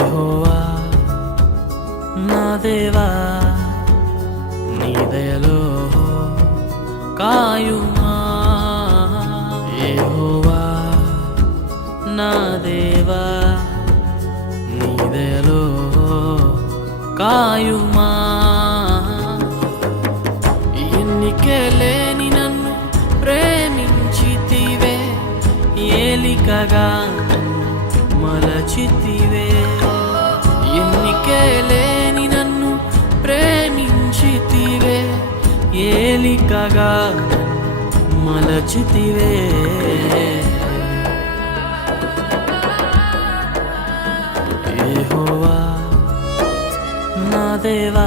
యహోవా నా దేవా నీ దయలో కాయుమా. యహోవా నా దేవా నీ దయలో కాయుమా. ఎన్నికలేని నన్ను ప్రేమించితివే ఏలికగా మలచితివే. ప్రేమించితివే ఏలికగా నన్ను మలచితివే యెహోవా నా దేవా